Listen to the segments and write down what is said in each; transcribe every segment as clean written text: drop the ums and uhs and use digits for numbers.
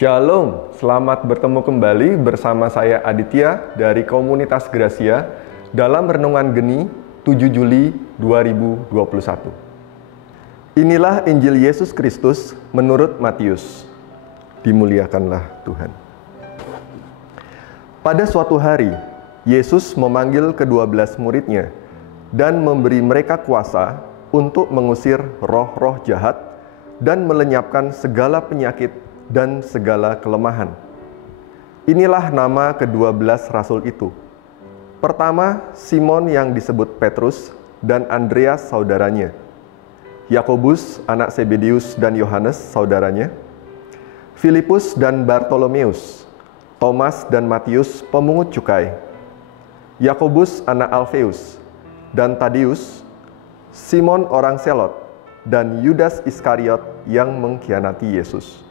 Shalom, selamat bertemu kembali bersama saya Aditya dari Komunitas Gracia dalam Renungan Geni 7 Juli 2021. Inilah Injil Yesus Kristus menurut Matius. Dimuliakanlah Tuhan. Pada suatu hari, Yesus memanggil ke-12 muridnya dan memberi mereka kuasa untuk mengusir roh-roh jahat dan melenyapkan segala penyakit dan segala kelemahan. Inilah nama ke-12 rasul itu. Pertama, Simon yang disebut Petrus dan Andreas saudaranya. Yakobus anak Zebedeus dan Yohanes saudaranya. Filipus dan Bartolomeus. Thomas dan Matius pemungut cukai. Yakobus anak Alfeus dan Tadeus. Simon orang Selot dan Yudas Iskariot yang mengkhianati Yesus.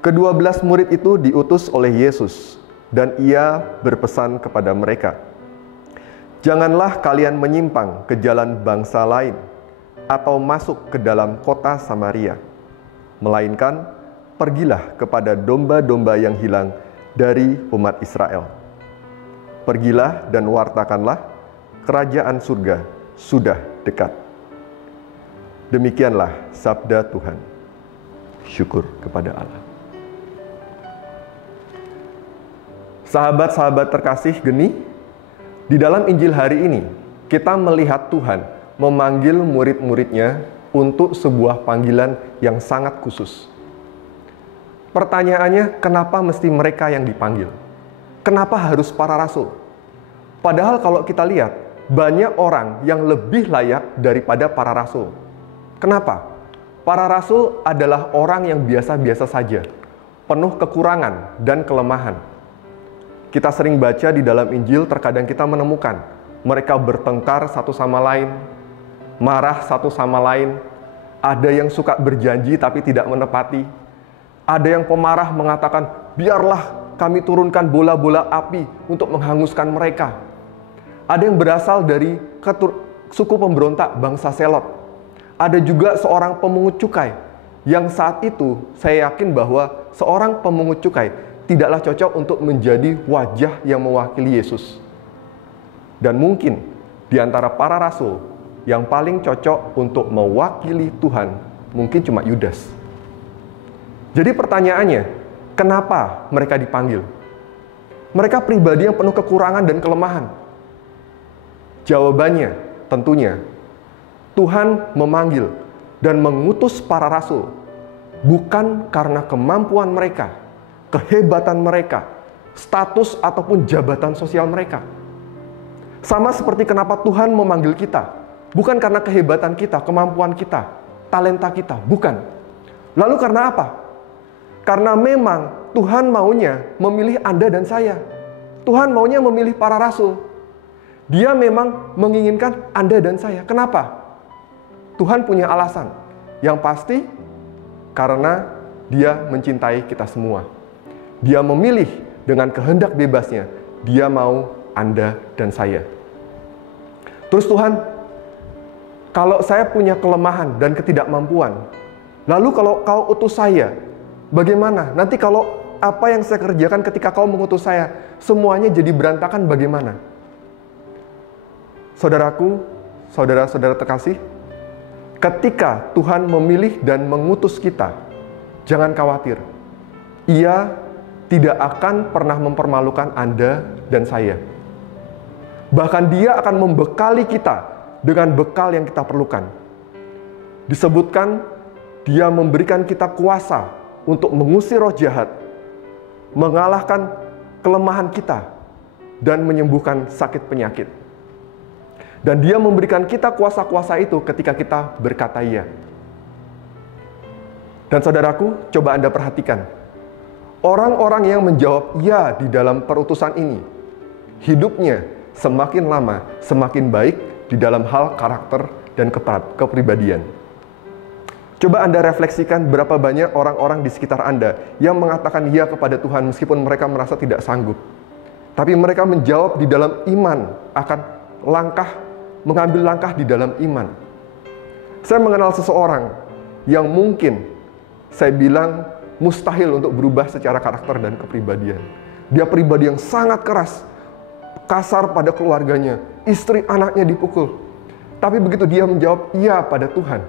Ke-12 murid itu diutus oleh Yesus, dan ia berpesan kepada mereka, "Janganlah kalian menyimpang ke jalan bangsa lain, atau masuk ke dalam kota Samaria, melainkan pergilah kepada domba-domba yang hilang dari umat Israel. Pergilah dan wartakanlah, kerajaan surga sudah dekat." Demikianlah sabda Tuhan. Syukur kepada Allah. Sahabat-sahabat terkasih Geni, di dalam Injil hari ini, kita melihat Tuhan memanggil murid-muridnya untuk sebuah panggilan yang sangat khusus. Pertanyaannya, kenapa mesti mereka yang dipanggil? Kenapa harus para rasul? Padahal kalau kita lihat, banyak orang yang lebih layak daripada para rasul. Kenapa? Para rasul adalah orang yang biasa-biasa saja, penuh kekurangan dan kelemahan. Kita sering baca di dalam Injil, terkadang kita menemukan mereka bertengkar satu sama lain, marah satu sama lain, ada yang suka berjanji tapi tidak menepati, ada yang pemarah mengatakan, "Biarlah kami turunkan bola-bola api untuk menghanguskan mereka." Ada yang berasal dari suku pemberontak bangsa Selot. Ada juga seorang pemungut cukai, yang saat itu saya yakin bahwa seorang pemungut cukai tidaklah cocok untuk menjadi wajah yang mewakili Yesus. Dan mungkin di antara para rasul yang paling cocok untuk mewakili Tuhan mungkin cuma Yudas. Jadi pertanyaannya, kenapa mereka dipanggil? Mereka pribadi yang penuh kekurangan dan kelemahan. Jawabannya tentunya Tuhan memanggil dan mengutus para rasul bukan karena kemampuan mereka, kehebatan mereka, status ataupun jabatan sosial mereka. Sama seperti kenapa Tuhan memanggil kita, bukan karena kehebatan kita, kemampuan kita, talenta kita, bukan. Lalu karena apa? Karena memang Tuhan maunya memilih Anda dan saya. Tuhan maunya memilih para rasul. Dia memang menginginkan Anda dan saya. Kenapa? Tuhan punya alasan. Yang pasti karena Dia mencintai kita semua. Dia memilih dengan kehendak bebasnya. Dia mau Anda dan saya. Terus Tuhan, kalau saya punya kelemahan dan ketidakmampuan, lalu kalau kau utus saya, bagaimana? Nanti kalau apa yang saya kerjakan ketika kau mengutus saya, semuanya jadi berantakan bagaimana? Saudaraku, saudara-saudara terkasih, ketika Tuhan memilih dan mengutus kita, jangan khawatir. Ia tidak akan pernah mempermalukan Anda dan saya. Bahkan Dia akan membekali kita dengan bekal yang kita perlukan. Disebutkan, Dia memberikan kita kuasa untuk mengusir roh jahat, mengalahkan kelemahan kita, dan menyembuhkan sakit penyakit. Dan Dia memberikan kita kuasa-kuasa itu ketika kita berkata iya. Dan saudaraku, coba Anda perhatikan. Orang-orang yang menjawab ya di dalam perutusan ini, hidupnya semakin lama semakin baik di dalam hal karakter dan kepribadian. Coba Anda refleksikan berapa banyak orang-orang di sekitar Anda yang mengatakan ya kepada Tuhan meskipun mereka merasa tidak sanggup. Tapi mereka menjawab di dalam iman, akan mengambil langkah di dalam iman. Saya mengenal seseorang yang mungkin saya bilang mustahil untuk berubah secara karakter dan kepribadian. Dia pribadi yang sangat keras, kasar pada keluarganya, istri anaknya dipukul. Tapi begitu dia menjawab iya pada Tuhan,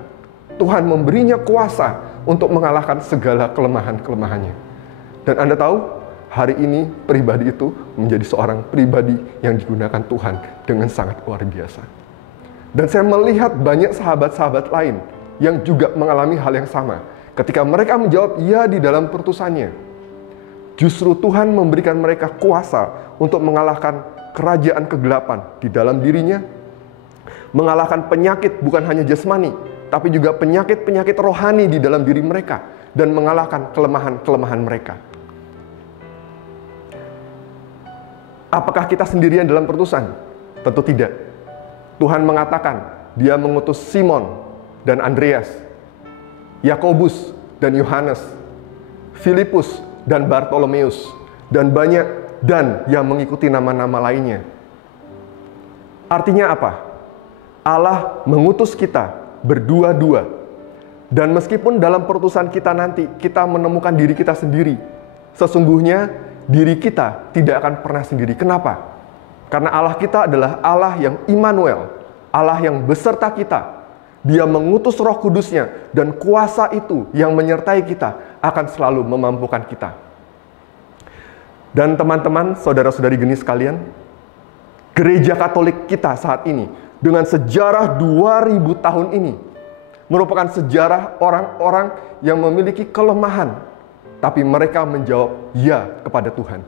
Tuhan memberinya kuasa untuk mengalahkan segala kelemahan-kelemahannya. Dan Anda tahu, hari ini pribadi itu menjadi seorang pribadi yang digunakan Tuhan dengan sangat luar biasa. Dan saya melihat banyak sahabat-sahabat lain yang juga mengalami hal yang sama. Ketika mereka menjawab iya di dalam perutusannya, justru Tuhan memberikan mereka kuasa untuk mengalahkan kerajaan kegelapan di dalam dirinya, mengalahkan penyakit bukan hanya jasmani, tapi juga penyakit-penyakit rohani di dalam diri mereka, dan mengalahkan kelemahan-kelemahan mereka. Apakah kita sendirian dalam perutusan? Tentu tidak. Tuhan mengatakan, dia mengutus Simon dan Andreas, Yakobus dan Yohanes, Filipus dan Bartolomeus, dan banyak dan yang mengikuti nama-nama lainnya. Artinya apa? Allah mengutus kita berdua-dua. Dan meskipun dalam perutusan kita nanti kita menemukan diri kita sendiri, sesungguhnya diri kita tidak akan pernah sendiri. Kenapa? Karena Allah kita adalah Allah yang Immanuel, Allah yang beserta kita. Dia mengutus Roh Kudus-Nya, dan kuasa itu yang menyertai kita akan selalu memampukan kita. Dan teman-teman, saudara-saudari geni sekalian, Gereja Katolik kita saat ini dengan sejarah 2000 tahun ini merupakan sejarah orang-orang yang memiliki kelemahan, tapi mereka menjawab ya kepada Tuhan.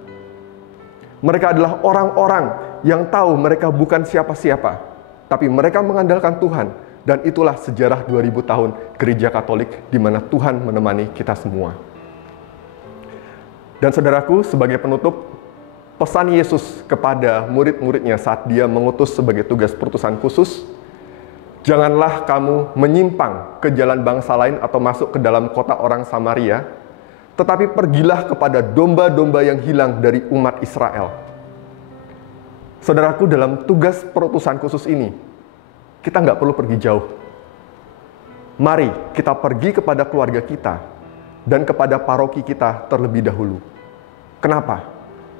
Mereka adalah orang-orang yang tahu mereka bukan siapa-siapa, tapi mereka mengandalkan Tuhan, dan itulah sejarah 2000 tahun Gereja Katolik di mana Tuhan menemani kita semua. Dan saudaraku, sebagai penutup, pesan Yesus kepada murid-muridnya saat dia mengutus sebagai tugas perutusan khusus, janganlah kamu menyimpang ke jalan bangsa lain atau masuk ke dalam kota orang Samaria, tetapi pergilah kepada domba-domba yang hilang dari umat Israel. Saudaraku, dalam tugas perutusan khusus ini, kita nggak perlu pergi jauh. Mari kita pergi kepada keluarga kita dan kepada paroki kita terlebih dahulu. Kenapa?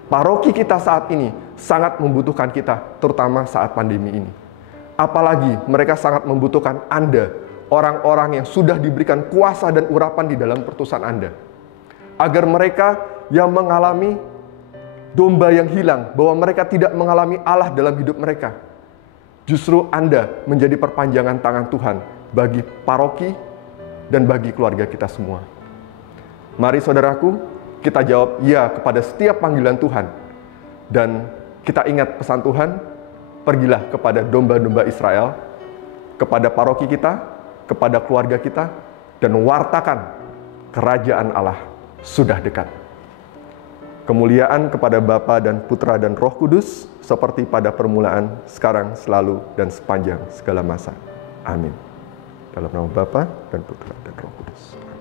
Paroki kita saat ini sangat membutuhkan kita, terutama saat pandemi ini. Apalagi mereka sangat membutuhkan Anda, orang-orang yang sudah diberikan kuasa dan urapan di dalam perutusan Anda. Agar mereka yang mengalami domba yang hilang, bahwa mereka tidak mengalami Allah dalam hidup mereka. Justru Anda menjadi perpanjangan tangan Tuhan bagi paroki dan bagi keluarga kita semua. Mari saudaraku, kita jawab ya kepada setiap panggilan Tuhan. Dan kita ingat pesan Tuhan, pergilah kepada domba-domba Israel, kepada paroki kita, kepada keluarga kita, dan wartakan kerajaan Allah sudah dekat. Kemuliaan kepada Bapa dan Putra dan Roh Kudus, seperti pada permulaan, sekarang, selalu, dan sepanjang segala masa. Amin. Dalam nama Bapa dan Putra dan Roh Kudus.